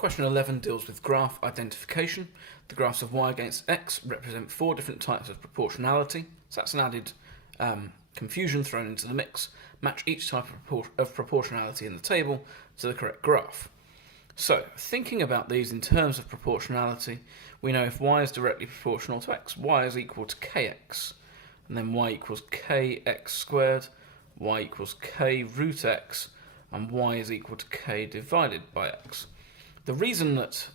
Question 11 deals with graph identification. The graphs of y against x represent 4 different types of proportionality. So that's an added confusion thrown into the mix. Match each type of proportionality in the table to the correct graph. So, thinking about these in terms of proportionality, we know if y is directly proportional to x, y is equal to kx, and then y equals kx squared, y equals k root x, and y is equal to k divided by x. The reason that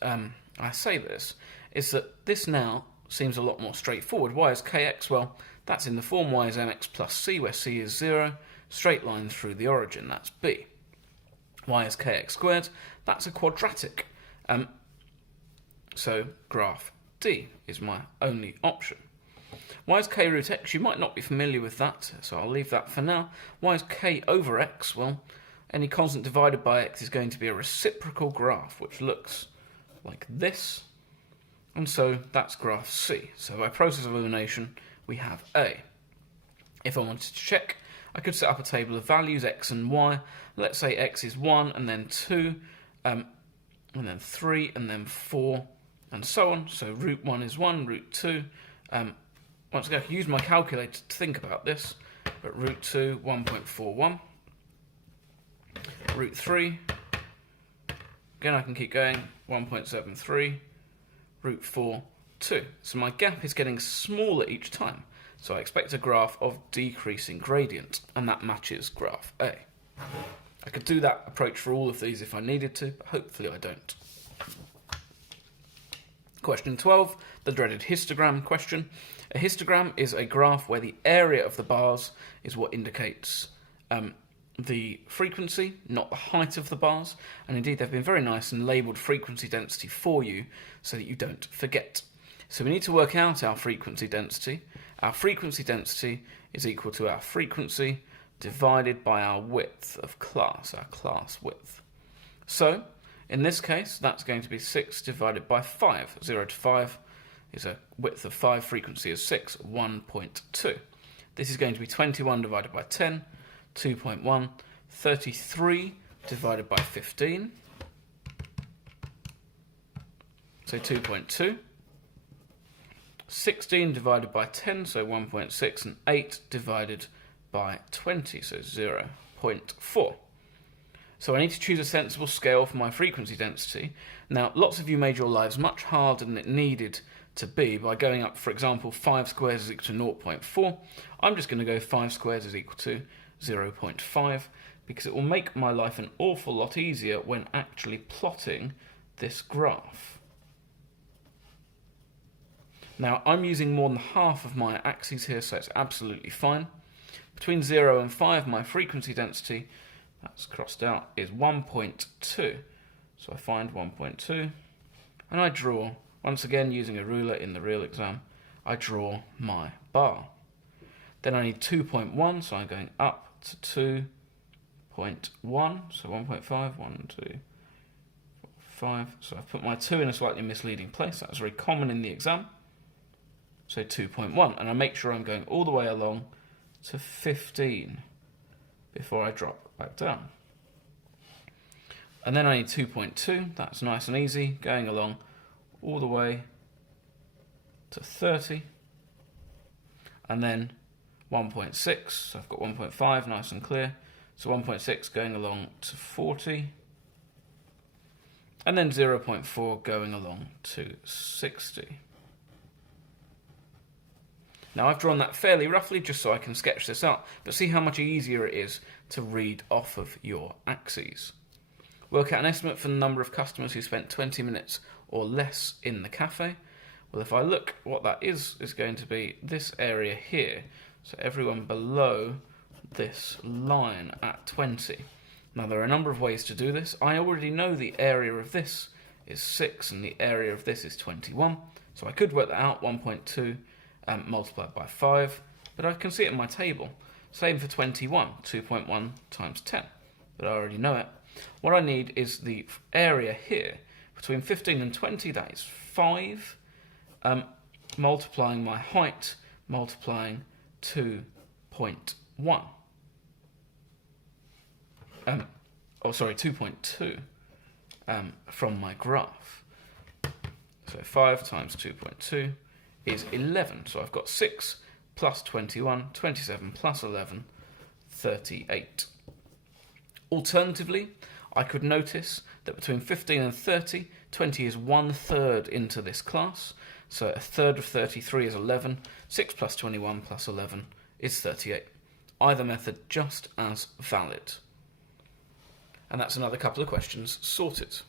I say this is that this now seems a lot more straightforward. Y is kx, well, that's in the form y is mx plus c, where c is 0, straight line through the origin, that's b. Y is kx squared, that's a quadratic. So graph D is my only option. Y is k root x, you might not be familiar with that, so I'll leave that for now. Y is k over x, well, any constant divided by x is going to be a reciprocal graph, which looks like this. And so that's graph C. So by process of elimination, we have A. If I wanted to check, I could set up a table of values, x and y. Let's say x is 1, and then 2, and then 3, and then 4, and so on. So root 1 is 1, root 2. Once again, I can use my calculator to think about this. But root 2, 1.41. Root 3. Again, I can keep going. 1.73. Root 4, 2. So my gap is getting smaller each time. So I expect a graph of decreasing gradient, and that matches graph A. I could do that approach for all of these if I needed to, but hopefully I don't. Question 12, the dreaded histogram question. A histogram is a graph where the area of the bars is what indicates the frequency, not the height of the bars. And indeed, they've been very nice and labelled frequency density for you so that you don't forget. So we need to work out our frequency density. Our frequency density is equal to our frequency divided by our width of class, our class width. So, in this case, that's going to be 6 divided by 5. 0 to 5 is a width of 5, frequency is 6, 1.2. This is going to be 21 divided by 10, 2.1, 33 divided by 15, so 2.2. 16 divided by 10, so 1.6, and 8 divided by 20, so 0.4. So I need to choose a sensible scale for my frequency density. Now, lots of you made your lives much harder than it needed to be by going up, for example, 5 squares is equal to 0.4. I'm just going to go 5 squares is equal to 0.5, because it will make my life an awful lot easier when actually plotting this graph. Now, I'm using more than half of my axes here, so it's absolutely fine. Between 0 and 5, my frequency density, that's crossed out, is 1.2. So I find 1.2, and I draw, once again using a ruler in the real exam, I draw my bar. Then I need 2.1, so I'm going up to 2.1, so 1.5, 1, 2, 5. So I've put my 2 in a slightly misleading place. That's very common in the exam. So 2.1, and I make sure I'm going all the way along to 15 before I drop back down. And then I need 2.2, that's nice and easy, going along all the way to 30. And then 1.6, so I've got 1.5, nice and clear. So 1.6 going along to 40. And then 0.4 going along to 60. Now I've drawn that fairly roughly just so I can sketch this out, but see how much easier it is to read off of your axes. Work out an estimate for the number of customers who spent 20 minutes or less in the cafe. Well, if I look, what that is going to be this area here. So everyone below this line at 20. Now there are a number of ways to do this. I already know the area of this is 6 and the area of this is 21. So I could work that out, 1.2. Multiplied by 5, but I can see it in my table. Same for 21, 2.1 times 10, but I already know it. What I need is the area here, between 15 and 20, that is 5, multiplying my height, multiplying 2.1. 2.2, from my graph. So 5 times 2.2 is 11. So I've got 6 plus 21, 27 plus 11, 38. Alternatively, I could notice that between 15 and 30, 20 is 1/3 into this class. So 1/3 of 33 is 11. 6 plus 21 plus 11 is 38. Either method just as valid. And that's another couple of questions sorted.